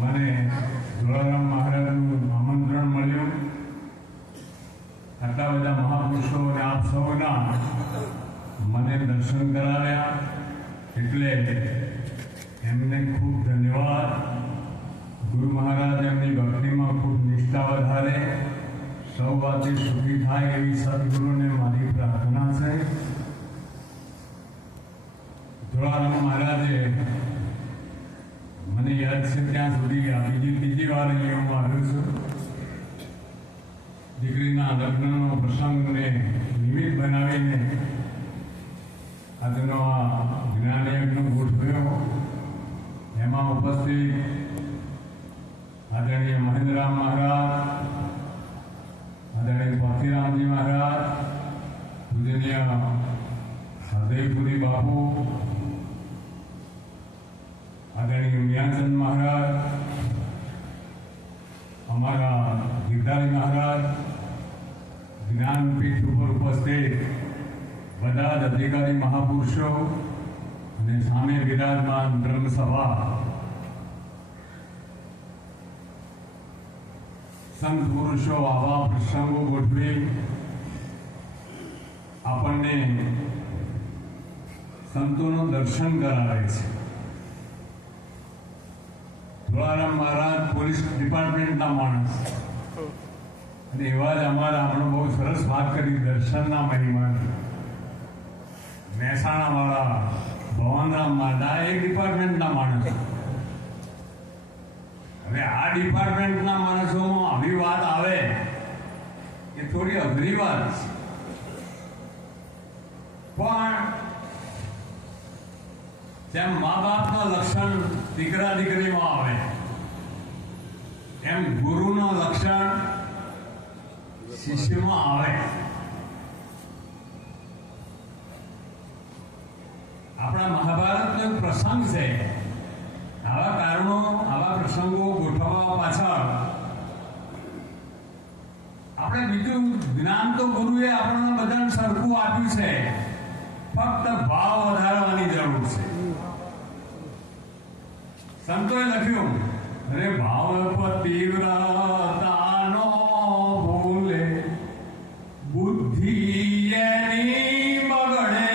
મને ધોળારામ મહારાજનું આમંત્રણ મળ્યું. આટલા બધા મહાપુરુષો અને આપ સૌના મને દર્શન કરાવ્યા એટલે એમને ખૂબ ધન્યવાદ. ગુરુ મહારાજ એમની ભક્તિમાં ખૂબ નિષ્ઠા વધારે, સૌ વાતે સુખી થાય એવી સદગુરુને મારી પ્રાર્થના છે. ધોળારામ મહારાજે મને યાદ છે ત્યાં સુધી આ ત્રીજી વાર અહીંયા હું આવ્યો છું. દીકરીના લગ્નનો પ્રસંગને નિમિત્ત બનાવીને આજનો આ જ્ઞાનયજ્ઞ ગોઠવ્યો. એમાં ઉપસ્થિત આદરણીય મહેન્દ્રરામ મહારાજ, આદરણીય પોથીરામજી મહારાજ, પૂજનીય હૃદયપુરી બાપુ, આદરણીય મિયાચંદ મહારાજ, અમારા ગિરધારી મહારાજ, જ્ઞાનપીઠ ઉપર ઉપસ્થિત બધા જ અધિકારી મહાપુરુષો અને સામે વિરાજમાન બ્રહ્મસભા, સંત પુરુષો આવા પ્રસંગો ગોઠવી આપણને સંતોનું દર્શન કરાવે છે. ધોળારામ મહારાજ પોલીસ ડિપાર્ટમેન્ટના માણસ અને એવા જ અમારા આપણે બહુ સરસ વાત કરી દર્શનના મહિમાની. મહેસાણા વાળા ભવનરામ મહારાજ એક ડિપાર્ટમેન્ટના માણસ. હવે આ ડિપાર્ટમેન્ટના માણસોમાં આવી વાત આવે એ થોડી અઘરી વાત છે, પણ જેમ મા બાપનું લક્ષણ દીકરા દીકરીમાં આવે એમ ગુરુનું લક્ષણ શિષ્યમાં આવે. આપણા મહાભારતનો એક પ્રસંગ છે. આવા કારણો, આવા પ્રસંગો ગોઠવવા પાછળ આપણે બીજું જ્ઞાન તો ગુરુએ આપણને બધાને સરખું આપ્યું છે, ફક્ત ભાવ વધારવાની જરૂર છે. સંતોએ લખ્યું, અરે ભાવ પતિવ્રતાનો ભૂલે બુદ્ધિ એની બગડે,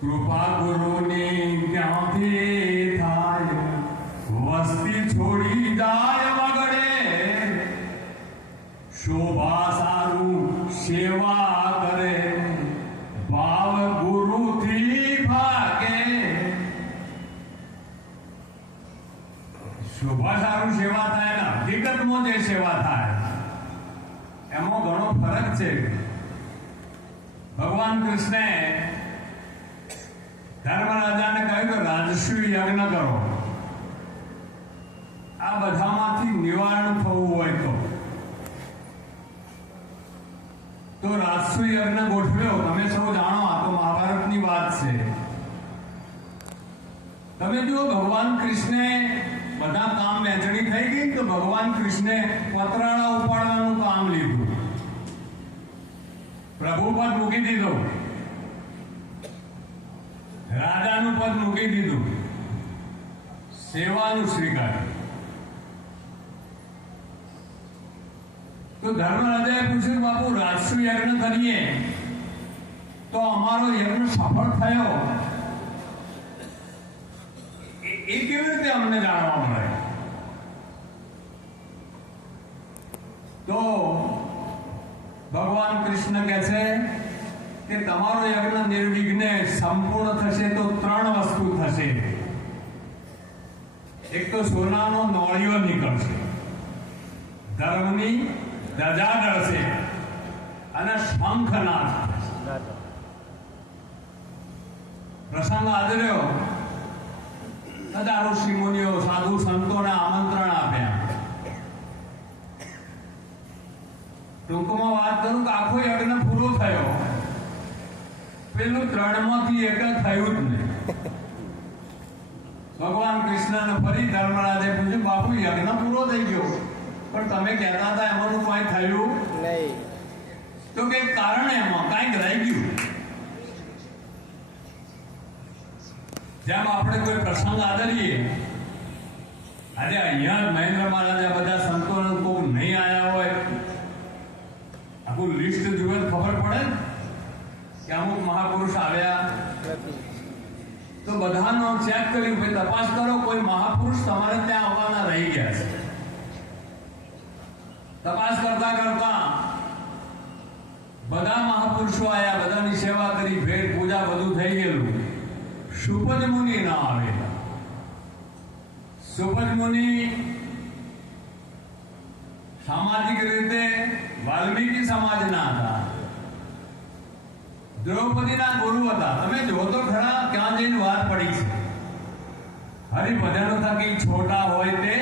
કૃપા ગુરુની ક્યાંથી થાય, વસ્તી છોડી જાય વગડે, શોભા સારું સેવા કરે, ભાવ ગુરુથી ભાગે. શોભા સારું સેવા થાય ને હકીકતમાં જે સેવા થાય એમાં ઘણો ફરક છે. ભગવાન કૃષ્ણે ધર્મરાજાને કહ્યું કે રાજસ્વ યજ્ઞ કરો. આ બધામાંથી નિવારણ થવું હોય તો રાજસ્વ યજ્ઞ ગોઠવ્યો. તમે સૌ જાણો, આ તો મહાભારતની વાત છે. તમે જુઓ, ભગવાન કૃષ્ણે બધા કામ વહેંચણી થઈ ગઈ તો ભગવાન કૃષ્ણે પતરાળા ઉપાડવાનું કામ લીધું, પ્રભુ પદ મૂકી દીધું, રાજાનું પદ મૂકી દીધું, સેવાનું સ્વીકાર્યું. તો ધર્મરાજાએ પૂછ્યું, બાપુ રાજસ્વ યજ્ઞ કરીએ તો અમારો યજ્ઞ સફળ થયો એ કેવી રીતે અમને જાણવા મળે? તો ભગવાન કૃષ્ણ કહે છે કે તમારો યજ્ઞ નિર્વિઘ્ને સંપૂર્ણ થશે તો 3 વસ્તુ થશે. એક તો સોનાનો નોળિયો નીકળશે, ધર્મની ધજા ડળશે અને શંખનાદ થશે. પ્રસંગ આદર્યો હજારો ઋષિ મુનિઓ, સાધુ સંતોને આમંત્રણ આપ્યા. ટૂંકમાં વાત કરું કે આખો યજ્ઞ પૂરો થયો, પેલું 3 માંથી એક થયું જ નહીં. ભગવાન કૃષ્ણને ફરી ધર્મરાજે પૂછ્યું, બાપુ યજ્ઞ પૂરો થઈ ગયો પણ તમે કહેતા હતા એમાંનું કઈ થયું નહીં. તો કે કારણ એમાં કઈક રહી ગયું. જેમ આપણે કોઈ પ્રસંગ આદરીએ આજે અહીંયા મહેન્દ્ર મહારાજ બધા સંતોનો કોઈ નહીં આવ્યા હોય, આખું લિસ્ટ જુએ ખબર પડે કે અમુક મહાપુરુષ આવ્યા, તો બધાનો ચેક કર્યું, ભાઈ તપાસ કરો કોઈ મહાપુરુષ તમારે ત્યાં આવવાના રહી ગયા છે. તપાસ કરતા કરતા બધા મહાપુરુષો આવ્યા, બધાની સેવા કરી, ભેટ પૂજા બધું થઈ ગયેલું. સુપદ મુનિ ના આવેલા. સુપદ મુનિ સામાજિક રીતે વાલ્મીકી સમાજના હતા, દ્રૌપદીના ગુરુ હતા. તમે જો તો ખરા ક્યાં જઈને વાત પડી છે. હરિભજન થકી છોટા હોય તે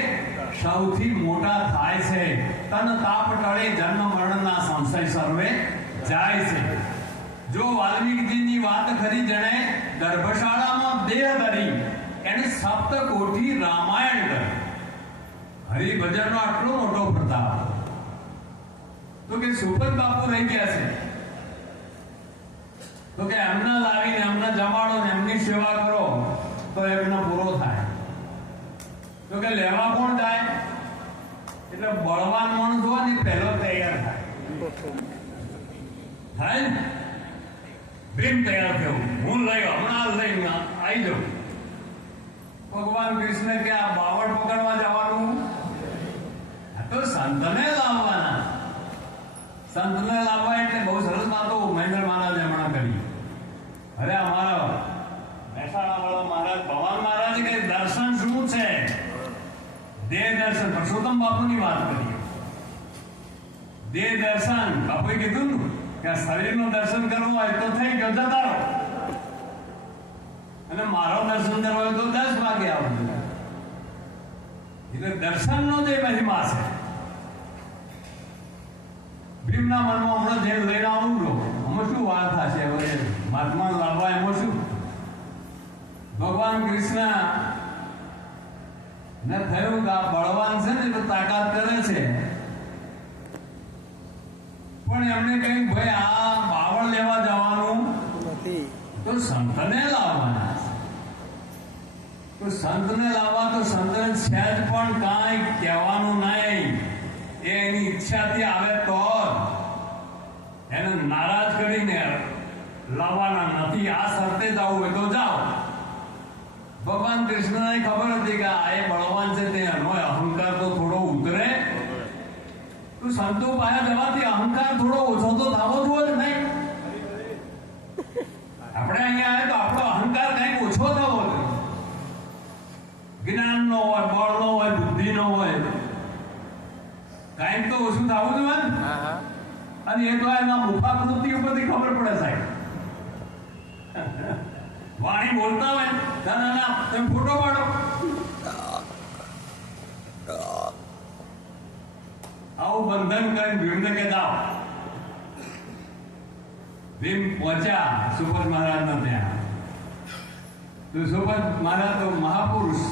સૌથી મોટા થાય છે. તન તાપ ટળે જન્મ મરણના સંશય સર્વે જાય છે. જો વાલ્મીકીજીની વાત કરી, જેણે ગર્ભશાળામાં દેહ ધરી, એને સપ્તકોટી રામાયણ કરી. હરિભજનનો આટલો મોટો પ્રતાપ. તો કે સુપદ બાપુ રહી ગયા છે, તો કે એમને લાવીને એમને જમાડો ને એમની સેવા કરો તો એમનો પૂરો થાય. તો કે લેવા કોણ જાય? એટલે બળવાન માણસ હોય ને પહેલો તૈયાર થાય ને, ભીમ તૈયાર થયું, હું લઈ હમણાં લઈને આવી જાઉં. ભગવાન કૃષ્ણ કે આ બાવળ પકડવા જવાનું, તો સંતને લાવવાના. સંતને લાવવા એટલે બહુ સરસ વાતો મહેન્દ્ર મહારાજે હમણાં કરી. અરે અમારા મહેસાણા વાળો મહારાજ ભગવાન મહારાજ કે દર્શન શું છે? દેહ દર્શન. પરસોત્તમ બાપુની વાત કરી. દેહ દર્શન બાપુએ કીધું કે શરીરનું દર્શન કરવું હોય તો થઈ ગયો, જતા રહો. અને મારો દર્શન કરવો હોય તો 10 વાગે આવજો. એટલે દર્શનનો જે મહિમા છે, ભીમના મનમાં હમણાં જેલ લઈને આવું લો, આમાં શું વાત થશે? હવે મહાત્મા લાવવા એમાં શું? ભગવાન કૃષ્ણ ને થયું કે આ બળવાન છે ને તો તાકાત કરે છે, પણ એમને કહ્યું ભાઈ આ બાવળ લેવા જવાનું તો સંતને લાવવાના. તો સંતને લાવવા તો સંતને સહેજ પણ કાંઈ કહેવાનું નહીં. એ એની ઈચ્છાથી આવે તો એને નારાજ કરીને લાવવાના નથી. આ શરતે જવું હોય તો જાઓ. ભગવાન કૃષ્ણને ખબર હતી કે આ એ બળવાન છે, તે એનો અહંકાર તો થોડો ઉતરે. તો સંતો પાસે જવાથી અહંકાર થોડો ઓછો તો થવો જોઈએ નહીં. આપણે અહીંયા આવે તો આપણો અહંકાર કંઈક ઓછો થવો જોઈએ. જ્ઞાન નો હોય, બળ નો હોય, બુદ્ધિ નો હોય, કંઈક તો ઓછું થવું જોઈએ. અને એ તો એના મુખાકૃતિ ઉપરથી ખબર પડે સાહેબ. વાણી બોલતા હોય ના ના તમે ફોટો પાડો, આવું બંધન કરીને ભીમને કે જાઓ. ભીમ પહોંચ્યા સુપદ મહારાજ ના ત્યાં. તો સુપદ મહારાજ તો મહાપુરુષ,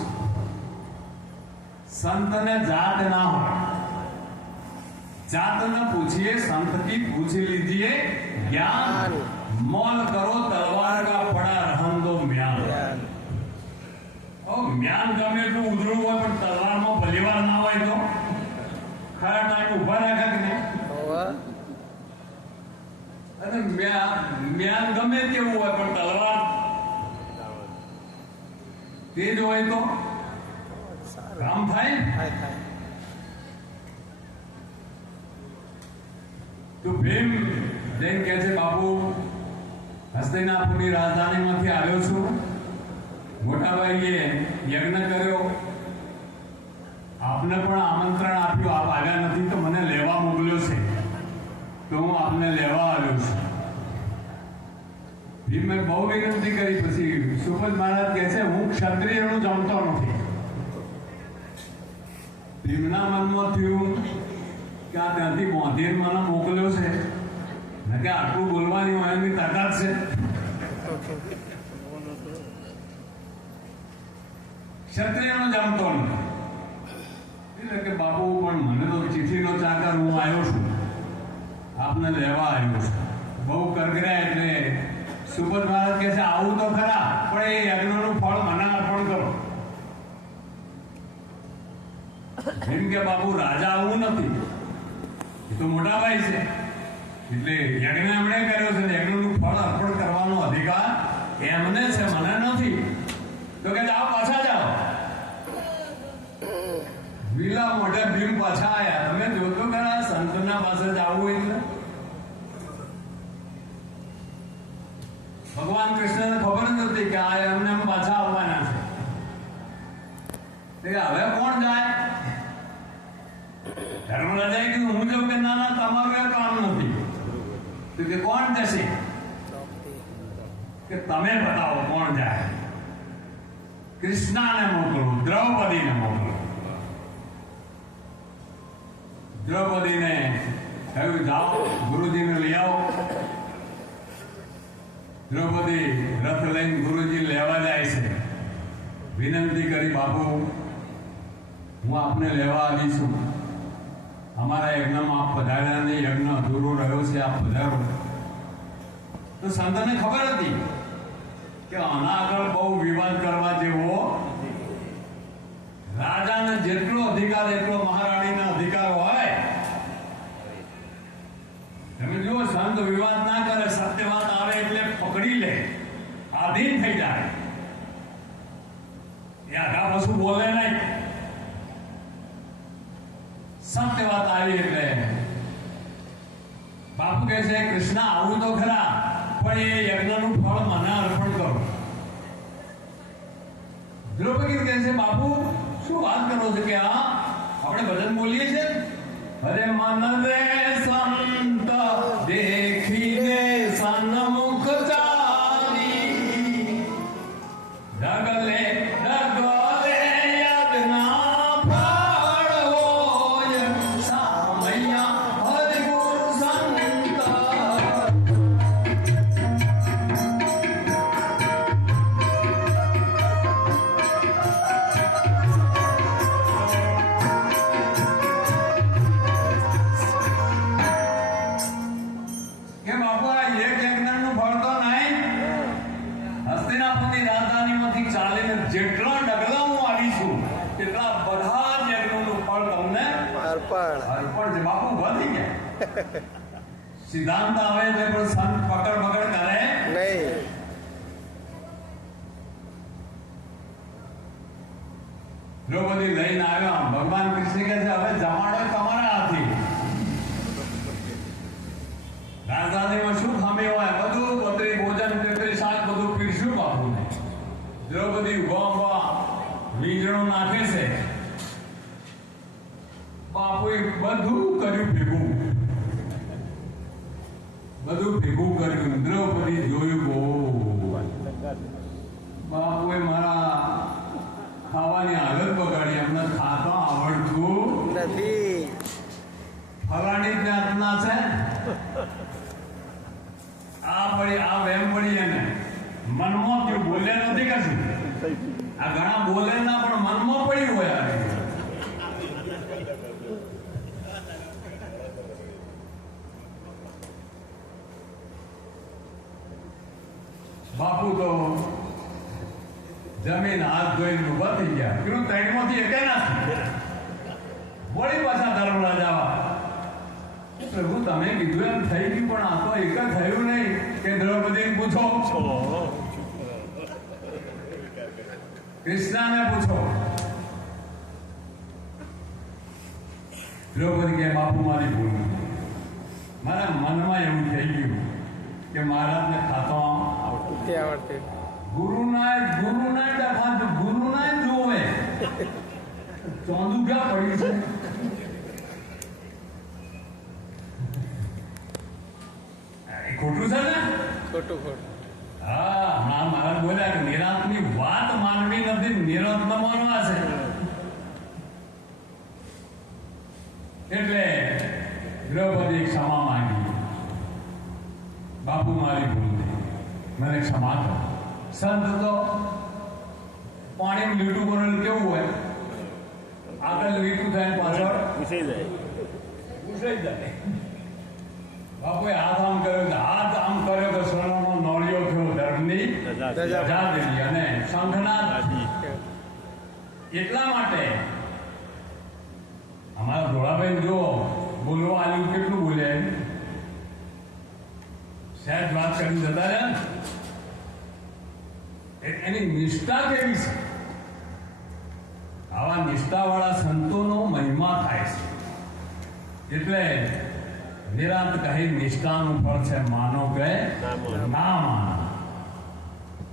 સંતને જાત ના હોય. जात न पूछिए संत की पूछ लीजिए ज्ञान, मोल करो तलवार का पड़ा रहन दो म्यान. म्यान गमे तो उधरू હોય પણ તલવારમાં ભલીવાર ના હોય તો ખરા ટાઈમ ઉભા રાખે કે નહીં? અને म्यान ગમે તેવું હોય પણ તલવાર તેજ હોય તો કામ થાય. તો ભીમ જૈન કહે છે બાપુ હસ્તિનાપુરની રાજધાનીમાંથી આવ્યો છું. મોટાભાઈએ યજ્ઞ કર્યો, આપને પણ આમંત્રણ આપ્યું, આપ આવ્યા નથી તો મને લેવા મોકલ્યો છે, તો હું આપને લેવા આવ્યો છું. ભીમે બહુ વિનંતી કરી. પછી સુપદ મહારાજ કહે છે હું ક્ષત્રિયનું જમતો નથી. ભીમના મનમાં થયું કે આ ત્યાંથી બોંધીને મને મોકલ્યો છે ને કે આટલું બોલવાની હોય એની તાકાત છે. ક્ષત્રિયનો જમતો નથી. એટલે કે બાપુ પણ મને તો ચીઠીનો ચાકર, હું આવ્યો છું, આપને લેવા આવ્યો છું. બહુ કરગર્યા એટલે સુપદ મહારાજ કહે છે આવું તો ખરા, પણ એ યજ્ઞનું ફળ મને અર્પણ કરો. એમ કે બાપુ રાજા આવું નથી, એ તો મોટા ભાઈ છે, એટલે યજ્ઞ એમણે કર્યો છે, યજ્ઞનું ફળ અર્પણ કરવાનો અધિકાર એમને છે, મને નથી. તો કે જાઓ, પાછા જાઓ. વિલા મોઢે ભીમ પાછા આયા. તમે જોતો ખરા સંતના પાસે જ આવવું એટલે ભગવાન કૃષ્ણને ખબર જ નથી કે આ એમને પાછા આવવાના છે. હવે કોણ જાય? ધર્મરાજાએ કીધું હું જઉં કે ના ના તમારું એ કામ નથી. તો કે કોણ જશે? કે તમે બતાવો કોણ જાય. કૃષ્ણને મોકલો, દ્રૌપદીને મોકલો. દ્રૌપદીને કહ્યું જાઓ ગુરુજીને લઈ આવો. દ્રૌપદી રથ લઈને ગુરુજી લેવા જાય છે. વિનંતી કરી, બાપુ હું આપને લેવા આવી છું, અમારા યજ્ઞમાં આપ પધાર્યા નહીં, યજ્ઞ અધૂરો રહ્યો છે, આપ પધારો. તો સંતને ખબર હતી કે આના આગળ બહુ વિવાદ કરવા જેવો. રાજાને જેટલો અધિકાર એટલો મહારાણીનો અધિકાર હોય. તમે જુઓ, સંત વિવાદ ના કરે, સત્ય વાત આવે એટલે પકડી લે, આધીન થઈ જાય. એ આઘા પશુ બોલે નહીં. સત્ય વાત આવી એટલે બાપુ કહે છે કૃષ્ણ આવું તો ખરા, પણ એ યજ્ઞનું ફળ મને અર્પણ કરો. દ્રૌપદી કહે છે બાપુ શું વાત કરો છો કે આ આપણે ભજન બોલીએ છીએ. અરે મન રે સંત દેખીને સન્મુખ ચાલી, ડગલે ડગલે યજ્ઞા ફળ હોય, સામૈયા હરિગુરુ સંત. જેટલા ડગલા હું આવીશું એટલા બધા જ યજ્ઞનું ફળ તમને અર્પણ છે. બાપુ વધી ગયા. સિદ્ધાંત આવે છે પણ સંત પકડ પકડ કરે નહીં. દ્રૌપદી લઈને આવ્યા. ભગવાન કૃષ્ણ કહે છે હવે જમાડો તમારા હાથી. રાજધાનીમાં શું ખામી હોય? બધું પતરી ભોજન, પતરી શાક બધું પીરશું બાપુને. દ્રૌપદી ઉભા વીજળો નાખે છે. બાપુએ બધું કર્યું ભેગું, કર્યું. દ્રૌપદી જોયું, બહુ બાપુએ મારા ખાવાની હાલત બગાડી, એમને ખાતા આવડતું નથી. ફલાણી જાતના છે આ પડી, આ વેમ પડી. એને મનમાં જે બોલ્યા નથી કશું. આ ઘણા બોલે ના પણ મનમાં પડ્યું હોય. બાપુ તો જમીન હાથ ધોઈને ઉભા થઈ ગયા. પેલું ત્રણમાંથી એક ના વળી પાછા ધર્મરાજા. પ્રભુ તમે કીધું એમ થઈ ગયું, પણ આ તો એક જ થયું નહીં કે દ્રૌપદી પૂછો, કૃષ્ણને પૂછો. દ્રૌપદી કે બાપુ મારી ભૂલ, મારા મનમાં એવું થઈ ગયું કે મહારાજને ખાતો આવડતું. ગુરુના ડખા, ગુરુના જોવે ચોંદુ ક્યાં પડ્યું છે. ખોટું છે ને? ખોટું. હા, મહારાજ બોલ્યા કે નિરાંતની વાત માનવી નથી, નિરંત માનવા છે. એટલે દ્રૌપદી ક્ષમા માંગી. બાપુ મારી ભૂલ, મને ક્ષમા કરો. સંત તો પાણી લીટું કરેલું કેવું હોય, આગળ લીટું થાય પાછળ પૂછાઈ જાય. બાપુએ હાથ આમ કર્યો તો સોનાનો નોળિયો થયો, ધર્મની ધજા દીધી અને શંખનાદ. એટલા માટે અમારા ધોળાભાઈ જો બોલવા આવ્યું કેટલું બોલે સહેજ વાત કરી જતા રહ્યા ને એની નિષ્ઠા કેવી છે. આવા નિષ્ઠાવાળા સંતોનો મહિમા થાય છે એટલે નિરાંત કહી નિષ્ઠાનું ફળ છે માનો કે ના માનો.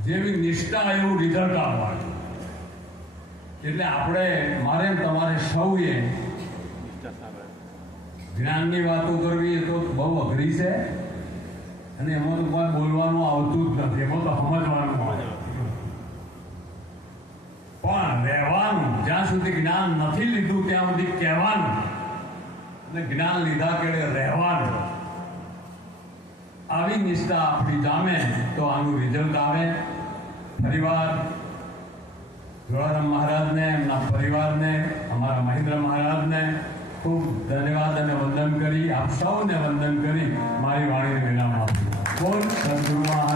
જેવી નિષ્ઠા એવું રિઝલ્ટ આવવાનું. એટલે આપણે મારે તમારે સૌએ જ્ઞાનની વાતો કરવી એ તો બહુ અઘરી છે અને એમાં તો કોઈ બોલવાનું આવતું જ નથી. એમાં તો સમજવાનું આવે. પણ રહેવાનું જ્યાં સુધી જ્ઞાન નથી લીધું ત્યાં સુધી કહેવાનું અને જ્ઞાન લીધા કેળે રહેવાનું. આવી નિષ્ઠા આપણી જામે તો આનું રિઝલ્ટ આવે. ફરીવાર જોડારામ મહારાજને, એમના પરિવારને, અમારા મહેન્દ્ર મહારાજને ખૂબ ધન્યવાદ અને વંદન કરી, આપ સૌને વંદન કરી મારી વાણીને વિરામ આપું. બોલ સદગુરુ મહારાજ.